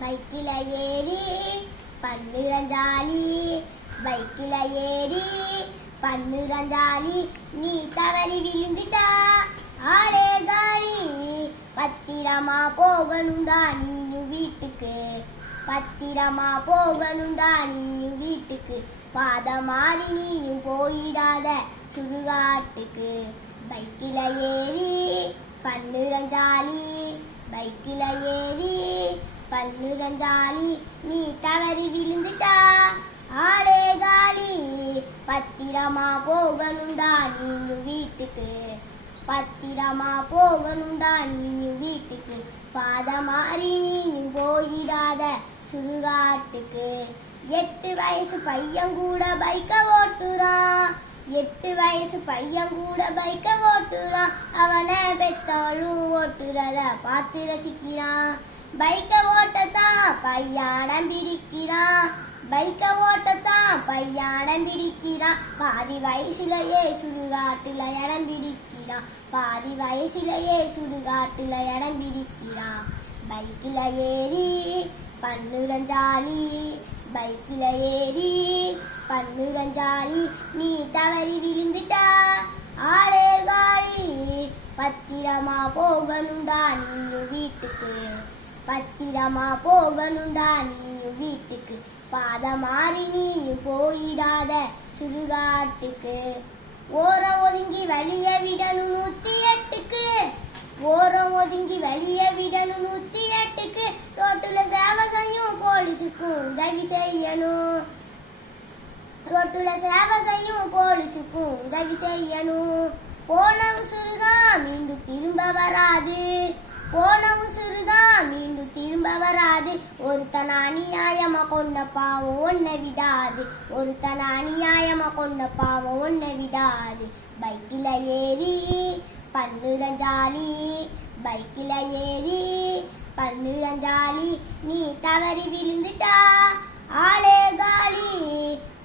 பைக்கில ஏறி பன்னிரஞ்சாலி, பைக்கில ஏறி பன்னிரஞ்சாலி, நீ தவறி விழுந்துட்டா ஆளே காலி. பத்திரமா போகணுண்டா நீயும் வீட்டுக்கு, பத்திரமா போகணுண்டா நீயும் வீட்டுக்கு. பாத மாறி நீயும் போயிடாத சுடுகாட்டுக்கு. பைக்கில ஏறி பன்னிரஞ்சாலி, பைக்கில ஏறி பன்னிரஞ்சாலி, நீ தவறி விழுந்துட்டா ஆளே காலி. பத்திரமா போகணுண்டா நீயும் வீட்டுக்கு, பத்திரமா போகணுண்டா நீயும் வீட்டுக்கு. பாத மாறி நீயும் போயிடாத சுடுகாட்டுக்கு. 8 வயசு பையன் கூட பைக்க ஓட்டுறான், 8 வயசு பையன் கூட பைக்க ஓட்டுறான். அவனை பெத்தாலும் ஓட்டுறத பார்த்து ரசிக்கிறான். பைக்க ஓட்டத்தான் பையானம் பிடிக்கிறான், பைக்க ஓட்டத்தான் பையானம் பிடிக்கிறான். பாதி வயசுலயே சுடுகாட்டுல இடம் பிடிக்கிறான், பாதி வயசுலயே சுடுகாட்டுல இடம் பிடிக்கிறான். பைக்கில ஏறி பன்னிரஞ்சாலி, பைக்கில ஏறி பன்னிரஞ்சாலி, நீ தவறி விழுந்துட்டா ஆளே காலி. பத்திரமா போகணுண்டா நீயும் வீட்டுக்கு, பத்திரமா போகணுண்டா நீயும் வீட்டுக்கு. பாத மாறி நீயும் போயிடாத சுடுகாட்டுக்கு. ஓரம் ஒதுங்கி வழிய விடணும் 108க்கு, ஓரம் ஒதுங்கி வழிய விடணும் 108க்கு. ரோட்டுல சேவை செய்யும் போலீஸுக்கும் உதவி செய்யணும், ரோட்டுல சேவை செய்யும் போலீஸுக்கும் உதவி செய்யணும். போன உசுறுதான் மீண்டும் திரும்ப வராது, போன உசுறுதான் மீண்டும் திரும்ப வராது. ஒருத்தன அநியாயமா கொண்ட பாவம் ஒன்ன விடாது, ஒருத்தன அநியாயமா கொண்ட பாவம் ஒன்ன விடாது. பைக்கில ஏறி பன்னிரஞ்சாலி, பைக்கில ஏறி பன்னிரஞ்சாலி, நீ தவறி விழுந்துட்டா ஆளே காலி.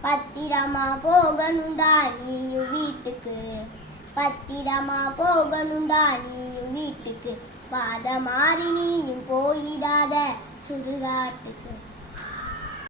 பத்திரமா போகணுண்டா நீயும் வீட்டுக்கு, பத்திரமா போகணுண்டா நீயும் வீட்டுக்கு. பாத மாறி நீயும் போயிடாத சுடுகாட்டுக்கு.